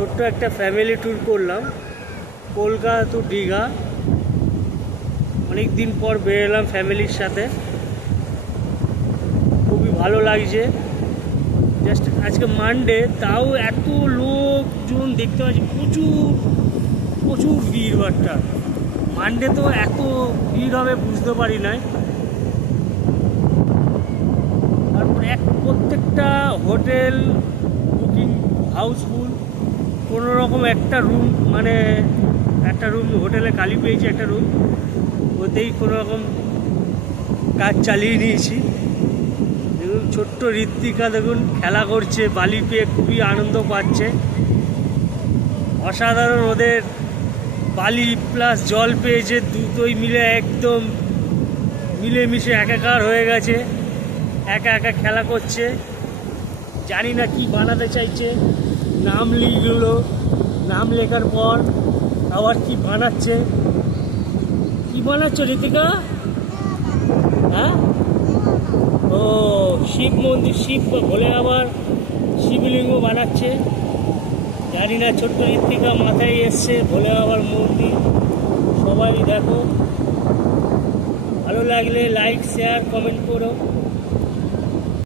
ছোট্ট একটা family tour করলাম, কলকাতা টু দীঘা। অনেক দিন পর বেরোলাম ফ্যামিলির সাথে। খুবই ভালো লাগছে। জাস্ট আজকে মানডে তাও এত লোকজন দেখতে পাচ্ছি, প্রচুর প্রচুর ভিড় বাট্টা মানডে তো এত ভিড় হবে বুঝতে পারি নাই। তারপরে এক প্রত্যেকটা হোটেল বুকিং হাউসফুল কোনো রকম একটা রুম মানে একটা রুম হোটেলে খালি পেয়েছি, একটা রুম ওতেই কোনো রকম কাজ চালিয়ে নিয়েছি। দেখুন, ছোট্ট ঋত্বিকা দেখুন, খেলা করছে, বালি পেয়ে খুবই আনন্দ পাচ্ছে। অসাধারণ ওদের বালি প্লাস জল পেয়েছে, দুটোই মিলে একদম মিলেমিশে একাকার হয়ে গেছে। একা একা খেলা করছে। জানি না কি বানাতে চাইছে। নাম লিখলো, নাম লেখার পর আবার কি বানাচ্ছে? কি বানাচ্ছ ঋতিকা হ্যাঁ? ও, শিব মন্দির, শিব ভোলে আবার শিবলিঙ্গ বানাচ্ছে। জানি না, ছোট্ট ঋত্বিকা মাথায় এসছে, ভোলে আবার মন্দির। সবাই দেখো। ভালো লাগলে লাইক শেয়ার কমেন্ট করো।